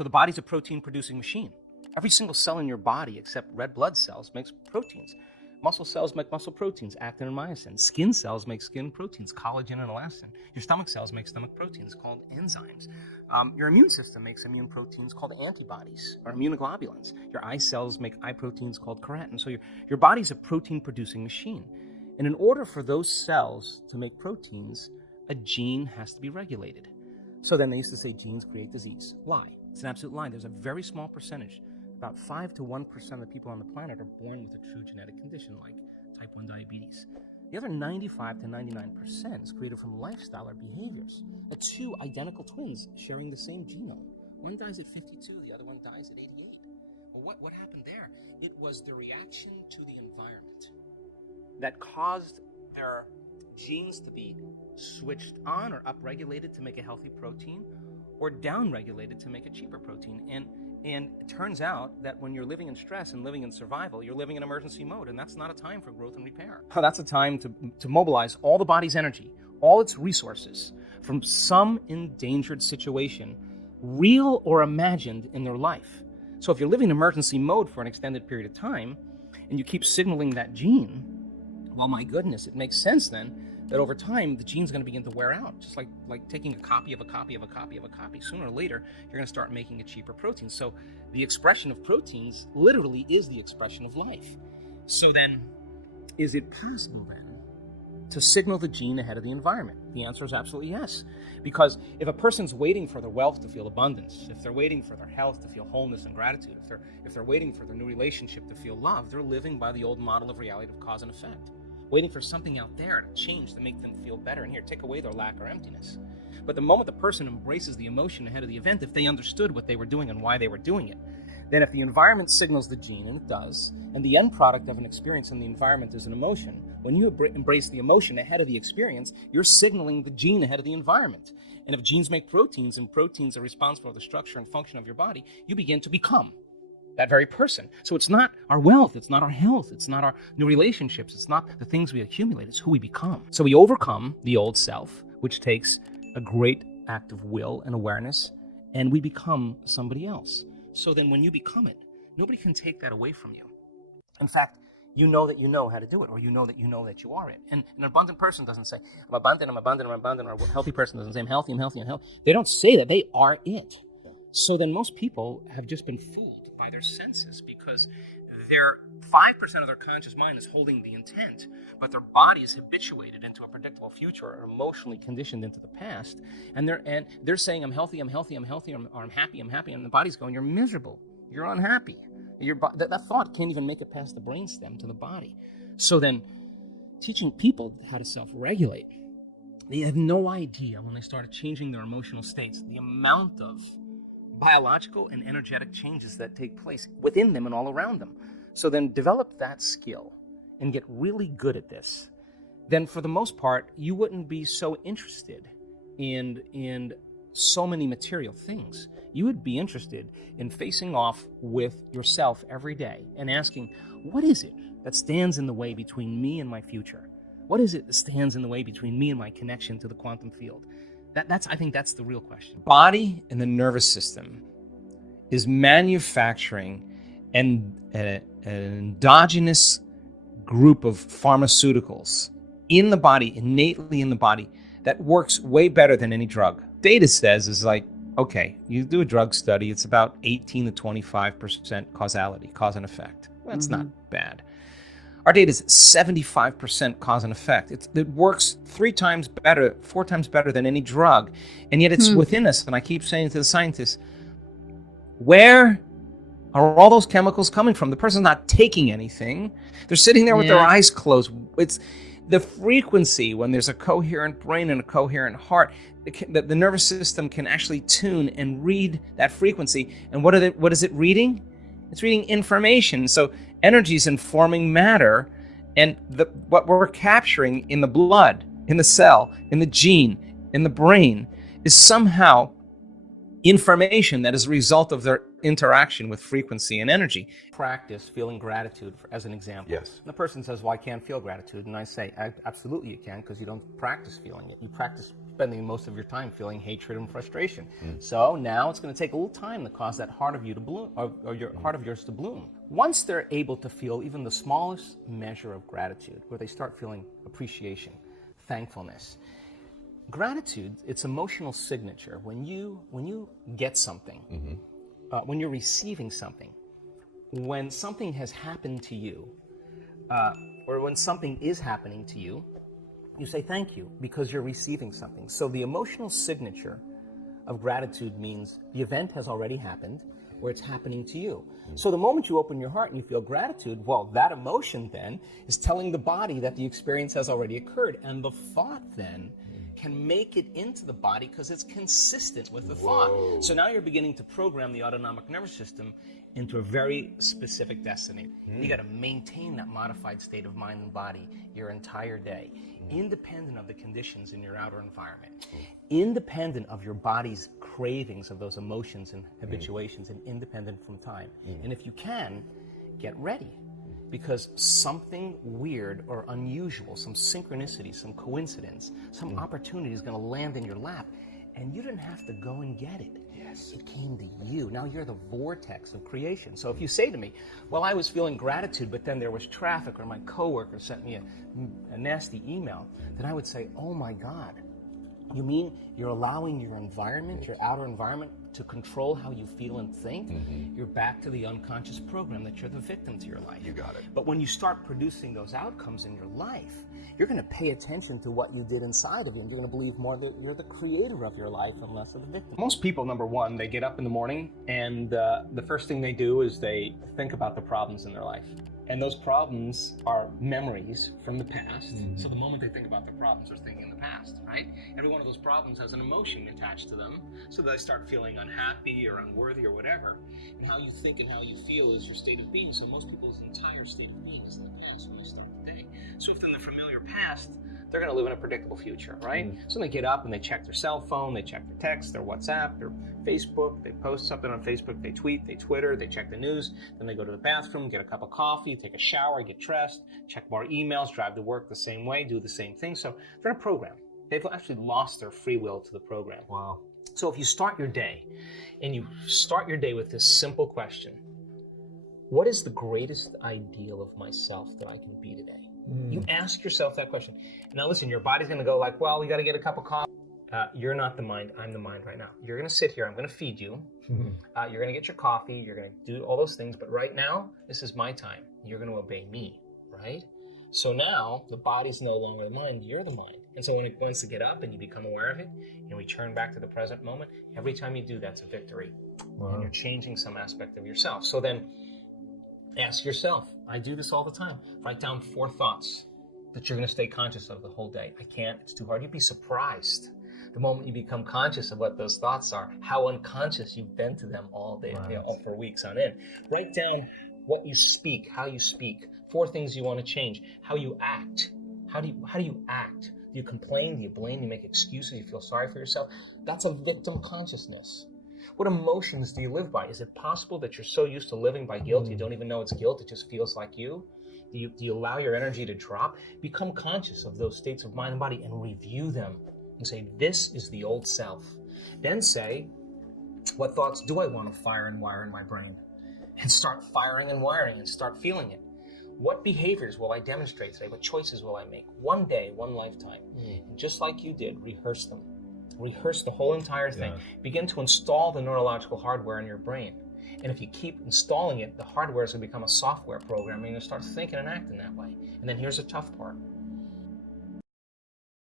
So the body's a protein-producing machine. Every single cell in your body, except red blood cells, makes proteins. Muscle cells make muscle proteins, actin and myosin. Skin cells make skin proteins, collagen and elastin. Your stomach cells make stomach proteins called enzymes. Your immune system makes immune proteins called antibodies or immunoglobulins. Your eye cells make eye proteins called keratin. So your body's a protein-producing machine. And in order for those cells to make proteins, a gene has to be regulated. So then they used to say genes create disease. Lie. It's an absolute lie. There's a very small percentage, about 5 to 1% of the people on the planet are born with a true genetic condition like type 1 diabetes. The other 95 to 99% is created from lifestyle or behaviors. The two identical twins sharing the same genome. One dies at 52, the other one dies at 88. Well, what happened there? It was the reaction to the environment that caused their genes to be switched on or upregulated to make a healthy protein or downregulated to make a cheaper protein. And it turns out that when you're living in stress and living in survival, you're living in emergency mode, and that's not a time for growth and repair. That's a time to mobilize all the body's energy, all its resources from some endangered situation, real or imagined, in their life. So if you're living in emergency mode for an extended period of time, and you keep signaling that gene, well, my goodness, it makes sense then that over time, the gene's going to begin to wear out. Just like taking a copy of a copy of a copy of a copy. Sooner or later, you're going to start making a cheaper protein. So the expression of proteins literally is the expression of life. So then, is it possible then to signal the gene ahead of the environment? The answer is absolutely yes. Because if a person's waiting for their wealth to feel abundance, if they're waiting for their health to feel wholeness and gratitude, if they're waiting for their new relationship to feel love, they're living by the old model of reality of cause and effect. Waiting for something out there to change to make them feel better. And here, take away their lack or emptiness. But the moment the person embraces the emotion ahead of the event, if they understood what they were doing and why they were doing it, then if the environment signals the gene, and it does, and the end product of an experience in the environment is an emotion, when you embrace the emotion ahead of the experience, you're signaling the gene ahead of the environment. And if genes make proteins, and proteins are responsible for the structure and function of your body, you begin to become that very person. So it's not our wealth, it's not our health, it's not our new relationships, it's not the things we accumulate, it's who we become. So we overcome the old self, which takes a great act of will and awareness, and we become somebody else. So then when you become it, nobody can take that away from you. In fact, you know that you know how to do it, or you know that you are it. And an abundant person doesn't say, I'm abundant, or a healthy person doesn't say, I'm healthy, I'm healthy, I'm healthy. They don't say that, they are it. So then most people have just been fooled by their senses because their 5% of their conscious mind is holding the intent, but their body is habituated into a predictable future or emotionally conditioned into the past. And they're saying, I'm healthy, or I'm happy, and the body's going, you're miserable, you're unhappy. That thought can't even make it past the brainstem to the body. So then teaching people how to self-regulate, they have no idea when they started changing their emotional states, the amount of biological and energetic changes that take place within them and all around them. So then develop that skill and get really good at this. Then for the most part, you wouldn't be so interested in so many material things. You would be interested in facing off with yourself every day and asking, what is it that stands in the way between me and my future? What is it that stands in the way between me and my connection to the quantum field? I think that's the real question. Body and the nervous system is manufacturing an endogenous group of pharmaceuticals in the body, innately in the body, that works way better than any drug. Data says is like, okay, you do a drug study, it's about 18 to 25% causality, cause and effect. That's not bad. Our data is 75% cause and effect. It works 4 times better than any drug. And yet it's within us. And I keep saying to the scientists, where are all those chemicals coming from? The person's not taking anything. They're sitting there with their eyes closed. It's the frequency when there's a coherent brain and a coherent heart. The nervous system can actually tune and read that frequency. And what is it reading? It's reading information. So energy is informing matter, and what we're capturing in the blood, in the cell, in the gene, in the brain, is somehow information that is a result of their interaction with frequency and energy. Practice feeling gratitude, as an example. Yes. And the person says, well, I can't feel gratitude. And I say, absolutely you can, because you don't practice feeling it. You practice spending most of your time feeling hatred and frustration. So now it's going to take a little time to cause that heart of you to bloom, or your heart of yours to bloom. Once they're able to feel even the smallest measure of gratitude, where they start feeling appreciation, thankfulness. Gratitude, it's emotional signature. When you get something, when you're receiving something, when something has happened to you, or when something is happening to you, you say thank you because you're receiving something. So the emotional signature of gratitude means the event has already happened or it's happening to you. So the moment you open your heart and you feel gratitude, well, that emotion then is telling the body that the experience has already occurred. And the thought then can make it into the body because it's consistent with the thought. So now you're beginning to program the autonomic nervous system into a very specific destiny. You got to maintain that modified state of mind and body your entire day, independent of the conditions in your outer environment, independent of your body's cravings of those emotions and habituations, and independent from time. And if you can, get ready, because something weird or unusual, some synchronicity, some coincidence, some opportunity is going to land in your lap, and you didn't have to go and get it. Yes. It came to you. Now you're the vortex of creation. So if you say to me, well, I was feeling gratitude, but then there was traffic, or my coworker sent me a nasty email, then I would say, oh my God, you mean you're allowing your environment, your outer environment, to control how you feel and think? You're back to the unconscious program that you're the victim to your life. You got it. But when you start producing those outcomes in your life, you're going to pay attention to what you did inside of you, and you're going to believe more that you're the creator of your life and less of the victim. Most people, number one, they get up in the morning, and the first thing they do is they think about the problems in their life. And those problems are memories from the past. So the moment they think about the problems, they're thinking in the past, right? Every one of those problems has an emotion attached to them, so they start feeling unhappy or unworthy or whatever. And how you think and how you feel is your state of being. So most people's entire state of being is in the past when they start the day. So if they're in the familiar past, they're going to live in a predictable future, right? So they get up and they check their cell phone, they check their text, their WhatsApp, their Facebook, they post something on Facebook, they tweet, they Twitter, they check the news, then they go to the bathroom, get a cup of coffee, take a shower, get dressed, check more emails, drive to work the same way, do the same thing. So they're in a program. They've actually lost their free will to the program. Wow. So if you start your day, and you start your day with this simple question, what is the greatest ideal of myself that I can be today? You ask yourself that question. Now listen, your body's going to go like, well, we got to get a cup of coffee. You're not the mind. I'm the mind right now. You're going to sit here. I'm going to feed you. You're going to get your coffee. You're going to do all those things. But right now, this is my time. You're going to obey me, right? So now the body's no longer the mind. You're the mind. And so when it wants to get up and you become aware of it and return back to the present moment, every time you do, that's a victory. And you're changing some aspect of yourself. So then ask yourself, I do this all the time. Write down 4 thoughts that you're going to stay conscious of the whole day. I can't, it's too hard. You'd be surprised the moment you become conscious of what those thoughts are, how unconscious you've been to them all day, all for weeks on end. Write down what you speak, how you speak, 4 things you want to change, how you act. How do you act? Do you complain? Do you blame? Do you make excuses? Do you feel sorry for yourself? That's a victim consciousness. What emotions do you live by? Is it possible that you're so used to living by guilt you don't even know it's guilt, it just feels like you? Do you allow your energy to drop? Become conscious of those states of mind and body and review them and say, this is the old self. Then say, what thoughts do I want to fire and wire in my brain? And start firing and wiring and start feeling it. What behaviors will I demonstrate today? What choices will I make? One day, one lifetime. And just like you did, rehearse them. Rehearse the whole entire thing. Begin to install the neurological hardware in your brain. And if you keep installing it, the hardware is going to become a software program, and you're going to start thinking and acting that way. And then here's the tough part.